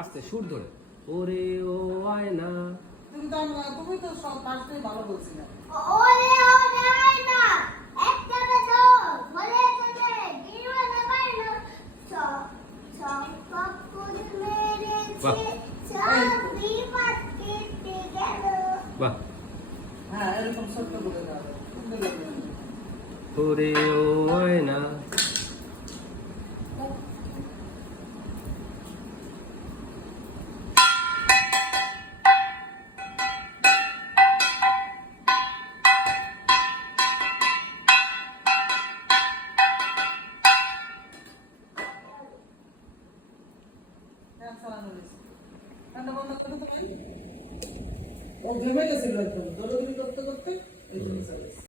আস্তে সুর ধরে ওরে ও আয়না তুমি তো সব পাশে ভালো বলছিলে ওরে ও আয়না একটা তো বলে চলে জীবনে বাইনা সব সব করে মেরেছে সবই পাটকেটে গেল বাহ হ্যাঁ এরকম সত্য বলে দাও ওরে ও আয়না ও ঘেমে গেছিল একদম দৌড়াদৌড়ি করতে করতে এই জন্য